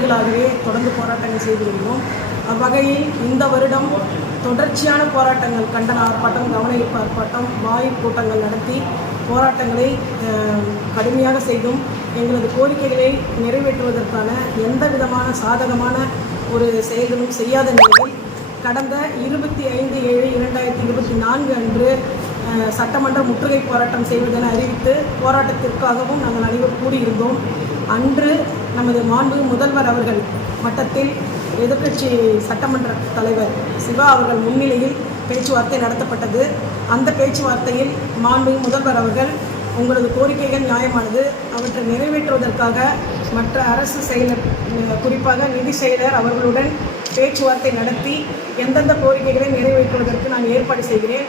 ஆண்டுகளாகவே தொடர்ந்து போராட்டங்கள் செய்து வருகிறோம். அவ்வகையில் இந்த வருடம் தொடர்ச்சியான போராட்டங்கள் கண்டன ஆர்ப்பாட்டம் கவனஈர்ப்பு ஆர்ப்பாட்டம் வாயு கூட்டங்கள் நடத்தி போராட்டங்களை கடுமையாக செய்தும் எங்களது கோரிக்கைகளை நிறைவேற்றுவதற்கான எந்த விதமான சாதகமான ஒரு செயல்களும் செய்யாத நிலையில் கடந்த இருபத்தி ஐந்து ஏழு இரண்டாயிரத்தி இருபத்தி நான்கு அன்று சட்டமன்ற முற்றுகை போராட்டம் செய்வதென அறிவித்து போராட்டத்திற்காகவும் நாங்கள் அனைவரும் கூடியிருந்தோம். அன்று நமது மாண்பு முதல்வர் அவர்கள் மட்டத்தில் எதிர்க்கட்சி சட்டமன்ற தலைவர் சிவா அவர்கள் முன்னிலையில் பேச்சுவார்த்தை நடத்தப்பட்டது. அந்த பேச்சுவார்த்தையில் மாண்பு முதல்வர் அவர்கள் உங்களது கோரிக்கைகள் நியாயமானது. அவற்றை நிறைவேற்றுவதற்காக மற்ற அரசு செயலர் குறிப்பாக நிதி செயலர் அவர்களுடன் பேச்சுவார்த்தை நடத்தி எந்தெந்த கோரிக்கைகளை நிறைவேற்றுவதற்கு நான் ஏற்பாடு செய்கிறேன்.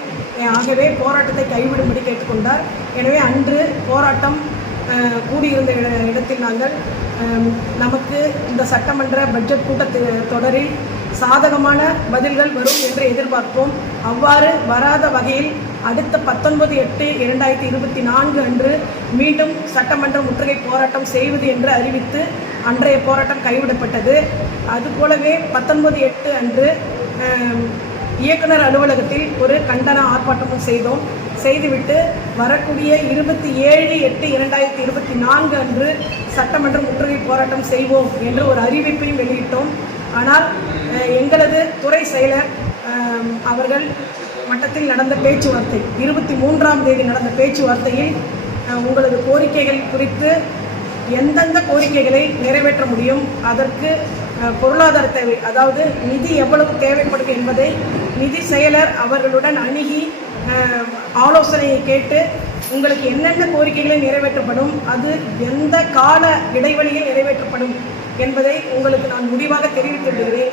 ஆகவே போராட்டத்தை கைவிடும்படி கேட்டுக்கொண்டார். எனவே அன்று போராட்டம் கூடியிருந்த இட- இடத்தில் நாங்கள் நமக்கு இந்த சட்டமன்ற பட்ஜெட் கூட்டத் தொடரில் சாதகமான பதில்கள் வரும் என்று எதிர்பார்ப்போம். அவ்வாறு வராத வகையில் அடுத்த பத்தொன்பது எட்டு இரண்டாயிரத்தி இருபத்தி நான்கு அன்று மீண்டும் சட்டமன்ற முற்றுகை போராட்டம் செய்வது என்று அறிவித்து அன்றைய போராட்டம் கைவிடப்பட்டது. அதுபோலவே பத்தொன்பது எட்டு அன்று இயக்குனர் அலுவலகத்தில் ஒரு கண்டன ஆர்ப்பாட்டமும் செய்தோம். செய்துவிட்டு வரக்கூடிய இருபத்தி ஏழு எட்டு இரண்டாயிரத்தி இருபத்தி நான்கு அன்று சட்டமன்ற முற்றுகை போராட்டம் செய்வோம் என்று ஒரு அறிவிப்பையும் வெளியிட்டோம். ஆனால் எங்களது துறை செயலர் அவர்கள் மட்டத்தில் நடந்த பேச்சுவார்த்தை இருபத்தி மூன்றாம் தேதி நடந்த பேச்சுவார்த்தையில் உங்களது கோரிக்கைகள் குறித்து எந்தெந்த கோரிக்கைகளை நிறைவேற்ற முடியும் அதற்கு பொருளாதார தேவை அதாவது நிதி எவ்வளவு தேவைப்படும் என்பதை நிதி செயலர் அவர்களுடன் அணுகி ஆலோசனையை கேட்டு உங்களுக்கு என்னென்ன கோரிக்கைகளை நிறைவேற்றப்படும் அது எந்த கால இடைவெளியில் நிறைவேற்றப்படும் என்பதை உங்களுக்கு நான் முடிவாக தெரிவித்து விடுகிறேன்